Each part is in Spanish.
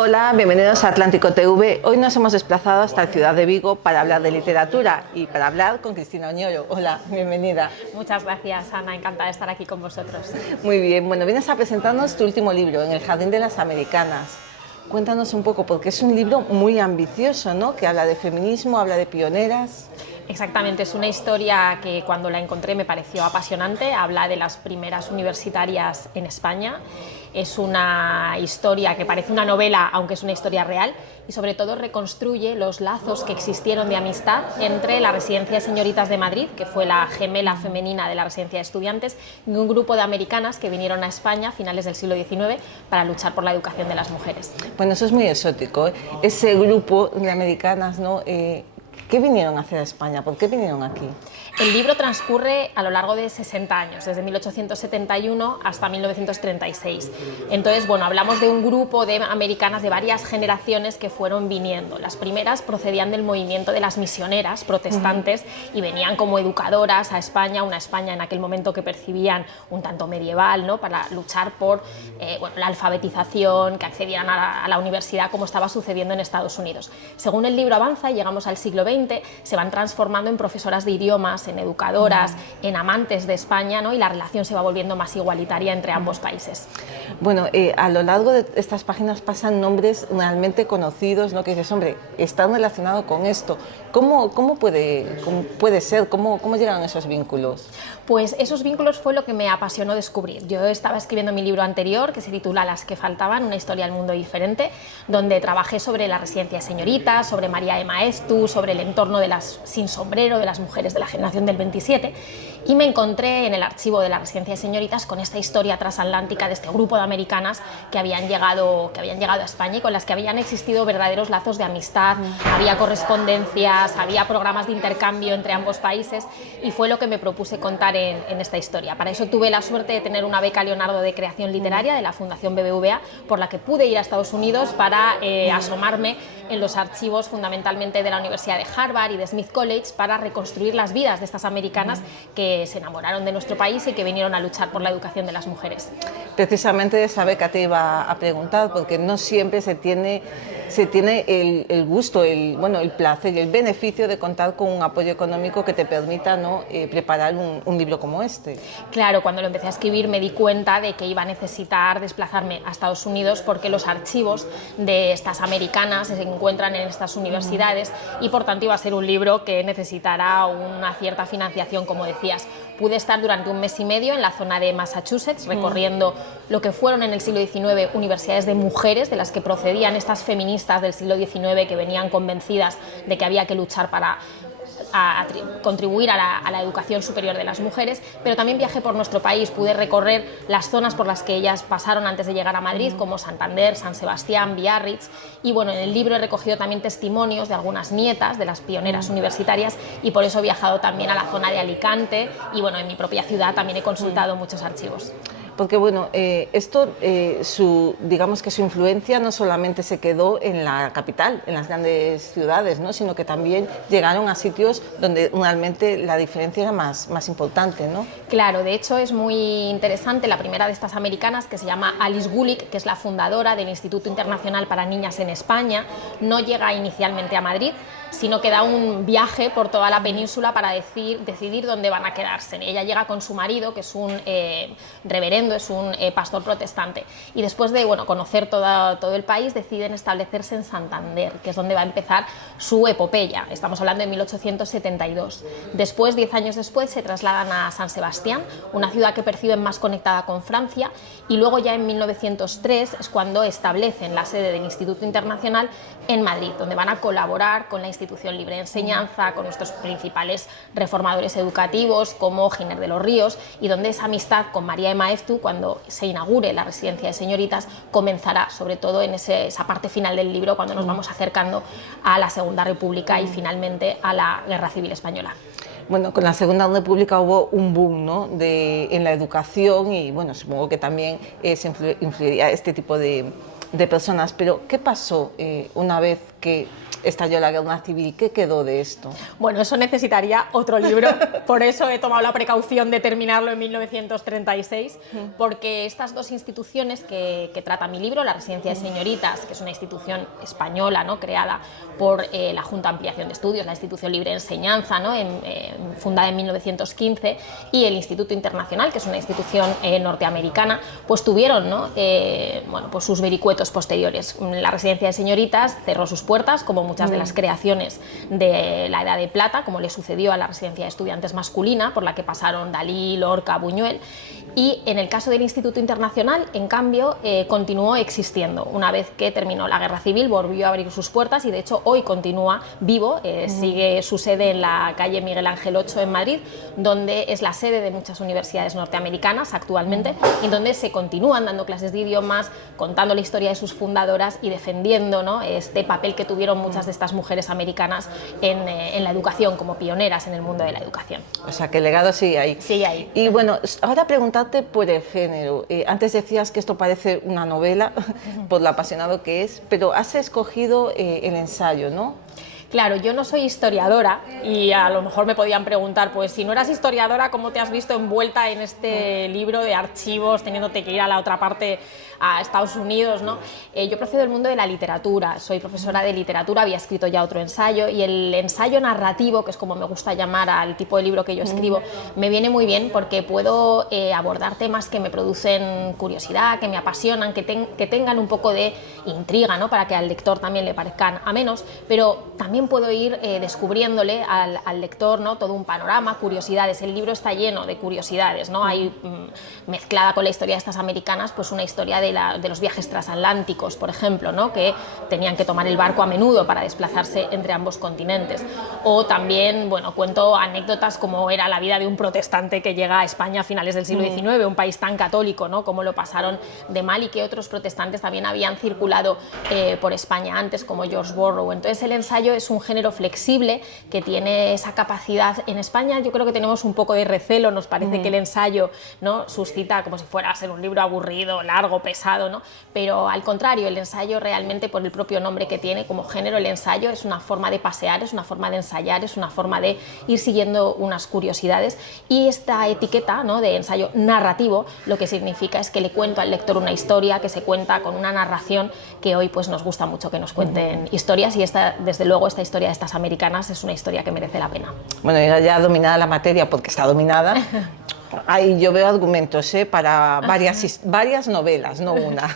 Hola, bienvenidos a Atlántico TV. Hoy nos hemos desplazado hasta la ciudad de Vigo para hablar de literatura y para hablar con Cristina Oñoro. Hola, bienvenida. Muchas gracias, Ana, encantada de estar aquí con vosotros. Muy bien, bueno, vienes a presentarnos tu último libro, En el Jardín de las Americanas. Cuéntanos un poco, porque es un libro muy ambicioso, ¿no? Que habla de feminismo, habla de pioneras. Exactamente, es una historia que cuando la encontré me pareció apasionante, habla de las primeras universitarias en España, es una historia que parece una novela, aunque es una historia real, y sobre todo reconstruye los lazos que existieron de amistad entre la Residencia de Señoritas de Madrid, que fue la gemela femenina de la Residencia de Estudiantes, y un grupo de americanas que vinieron a España a finales del siglo XIX para luchar por la educación de las mujeres. Bueno, eso es muy exótico, ¿eh? Ese grupo de americanas, ¿no? ¿Qué vinieron a hacer a España? ¿Por qué vinieron aquí? El libro transcurre a lo largo de 60 años, desde 1871 hasta 1936. Entonces, bueno, hablamos de un grupo de americanas de varias generaciones que fueron viniendo. Las primeras procedían del movimiento de las misioneras protestantes y venían como educadoras a España, una España en aquel momento que percibían un tanto medieval, ¿no? Para luchar por la alfabetización, que accedieran a la universidad como estaba sucediendo en Estados Unidos. Según el libro avanza y llegamos al siglo XX, se van transformando en profesoras de idiomas, en educadoras, en amantes de España, ¿no? Y la relación se va volviendo más igualitaria entre ambos países. Bueno, a lo largo de estas páginas pasan nombres realmente conocidos, ¿no? Que dices, hombre, están relacionados con esto. ¿Cómo puede ser? ¿Cómo llegan esos vínculos? Pues esos vínculos fue lo que me apasionó descubrir. Yo estaba escribiendo mi libro anterior, que se titula Las que faltaban, una historia del mundo diferente, donde trabajé sobre la Residencia de Señoritas, sobre María de Maeztu, sobre el entorno de las sin sombrero, de las mujeres de la generación del 27, y me encontré en el archivo de la Residencia de Señoritas con esta historia transatlántica de este grupo de americanas que habían llegado a España y con las que habían existido verdaderos lazos de amistad, había correspondencias, había programas de intercambio entre ambos países, y fue lo que me propuse contar en esta historia. Para eso tuve la suerte de tener una beca Leonardo de creación literaria de la Fundación BBVA, por la que pude ir a Estados Unidos para asomarme en los archivos fundamentalmente de la Universidad de Harvard y de Smith College para reconstruir las vidas de estas americanas que se enamoraron de nuestro país y que vinieron a luchar por la educación de las mujeres. Precisamente de esa beca te iba a preguntar, porque no siempre se tiene el gusto, el placer y el beneficio de contar con un apoyo económico que te permita, ¿no? Preparar un libro como este. Claro, cuando lo empecé a escribir me di cuenta de que iba a necesitar desplazarme a Estados Unidos porque los archivos de estas americanas se encuentran en estas universidades y por tanto iba a ser un libro que necesitará una cierta financiación, como decías. Pude estar durante un mes y medio en la zona de Massachusetts recorriendo lo que fueron en el siglo XIX universidades de mujeres de las que procedían estas feministas del siglo XIX que venían convencidas de que había que luchar para contribuir a la educación superior de las mujeres, pero también viajé por nuestro país, pude recorrer las zonas por las que ellas pasaron antes de llegar a Madrid, como Santander, San Sebastián, Biarritz, y bueno, en el libro he recogido también testimonios de algunas nietas de las pioneras universitarias y por eso he viajado también a la zona de Alicante y bueno, en mi propia ciudad también he consultado muchos archivos. Porque bueno, digamos que su influencia no solamente se quedó en la capital, en las grandes ciudades, ¿no? Sino que también llegaron a sitios donde realmente la diferencia era más importante, ¿no? Claro, de hecho es muy interesante la primera de estas americanas, que se llama Alice Gulick, que es la fundadora del Instituto Internacional para Niñas en España. No llega inicialmente a Madrid, sino que da un viaje por toda la península para decidir dónde van a quedarse. Ella llega con su marido, que es un reverendo, es un pastor protestante, y después de conocer todo el país deciden establecerse en Santander, que es donde va a empezar su epopeya. Estamos hablando de 1872. Después, 10 años después, se trasladan a San Sebastián, una ciudad que perciben más conectada con Francia, y luego ya en 1903 es cuando establecen la sede del Instituto Internacional en Madrid, donde van a colaborar con la Institución Libre de Enseñanza, con nuestros principales reformadores educativos como Giner de los Ríos, y donde esa amistad con María de Maeztu, cuando se inaugure la Residencia de Señoritas, comenzará, sobre todo en esa parte final del libro, cuando nos vamos acercando a la Segunda República y finalmente a la Guerra Civil Española. Bueno, con la Segunda República hubo un boom, ¿no? en la educación y bueno, supongo que también se influiría este tipo de personas, pero ¿qué pasó una vez que estalló la guerra civil. ¿Qué quedó de esto? Bueno, eso necesitaría otro libro, por eso he tomado la precaución de terminarlo en 1936, porque estas dos instituciones que trata mi libro, la Residencia de Señoritas, que es una institución española, ¿no?, creada por la Junta de Ampliación de Estudios, la Institución Libre de Enseñanza, ¿no?, fundada en 1915, y el Instituto Internacional, que es una institución norteamericana, pues tuvieron, ¿no?, bueno, pues sus vericuetos posteriores. La Residencia de Señoritas cerró sus puertas, como muchas de las creaciones de la Edad de Plata, como le sucedió a la Residencia de Estudiantes masculina, por la que pasaron Dalí, Lorca, Buñuel, y en el caso del Instituto Internacional, en cambio, continuó existiendo. Una vez que terminó la Guerra Civil, volvió a abrir sus puertas y de hecho hoy continúa vivo, sigue su sede en la calle Miguel Ángel 8 en Madrid, donde es la sede de muchas universidades norteamericanas actualmente, y donde se continúan dando clases de idiomas, contando la historia de sus fundadoras y defendiendo, ¿no?, este papel que tuvieron muchas de estas mujeres americanas en la educación, como pioneras en el mundo de la educación. O sea, que el legado sigue ahí. Sigue ahí. Y bueno, ahora preguntarte por el género. Antes decías que esto parece una novela, por lo apasionado que es, pero has escogido el ensayo, ¿no? Claro, yo no soy historiadora y a lo mejor me podían preguntar, pues si no eras historiadora, ¿cómo te has visto envuelta en este libro de archivos, teniéndote que ir a la otra parte, a Estados Unidos, ¿no? Yo procedo del mundo de la literatura, soy profesora de literatura, había escrito ya otro ensayo, y el ensayo narrativo, que es como me gusta llamar al tipo de libro que yo escribo, me viene muy bien porque puedo abordar temas que me producen curiosidad, que me apasionan, que tengan un poco de intriga, ¿no?, para que al lector también le parezcan amenos, pero también puedo ir descubriéndole al lector, ¿no?, todo un panorama, curiosidades. El libro está lleno de curiosidades, ¿no? Hay mezclada con la historia de estas americanas, pues una historia de los viajes transatlánticos, por ejemplo, ¿no?, que tenían que tomar el barco a menudo para desplazarse entre ambos continentes. O también, bueno, cuento anécdotas como era la vida de un protestante que llega a España a finales del siglo XIX, un país tan católico, ¿no?, cómo lo pasaron de mal, y que otros protestantes también habían circulado por España antes, como George Borrow. Entonces el ensayo es un género flexible que tiene esa capacidad. En España yo creo que tenemos un poco de recelo, nos parece que el ensayo, ¿no?, suscita como si fuera a ser un libro aburrido, largo, pesado, ¿no?, pero al contrario, el ensayo realmente, por el propio nombre que tiene como género, el ensayo es una forma de pasear, es una forma de ensayar, es una forma de ir siguiendo unas curiosidades, y esta etiqueta, ¿no?, de ensayo narrativo lo que significa es que le cuento al lector una historia, que se cuenta con una narración, que hoy pues nos gusta mucho que nos cuenten historias, y esta, desde luego, esta historia de estas americanas es una historia que merece la pena. Bueno, ya dominada la materia, porque está dominada, ahí yo veo argumentos para varias novelas, no una.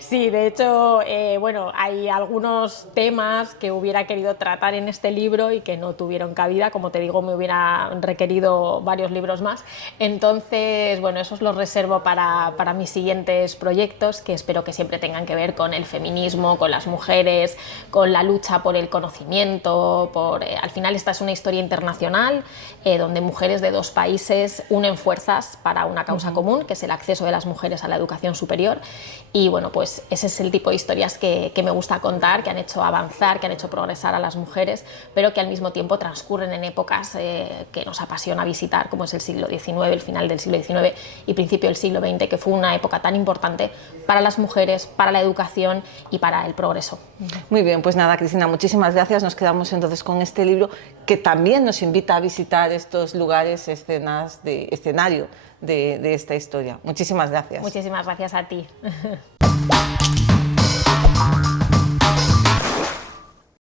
Sí, de hecho, bueno, hay algunos temas que hubiera querido tratar en este libro y que no tuvieron cabida, como te digo, me hubiera requerido varios libros más. Entonces, bueno, esos los reservo para mis siguientes proyectos, que espero que siempre tengan que ver con el feminismo, con las mujeres, con la lucha por el conocimiento, al final esta es una historia internacional donde mujeres de dos países unen fuerzas para una causa común, que es el acceso de las mujeres a la educación superior. Y bueno, pues ese es el tipo de historias que me gusta contar, que han hecho avanzar, que han hecho progresar a las mujeres, pero que al mismo tiempo transcurren en épocas que nos apasiona visitar, como es el siglo XIX, el final del siglo XIX y principio del siglo XX, que fue una época tan importante para las mujeres, para la educación y para el progreso. Muy bien, pues nada, Cristina, muchísimas gracias. Nos quedamos entonces con este libro, que también nos invita a visitar estos lugares, escenario de esta historia. Muchísimas gracias. Muchísimas gracias a ti.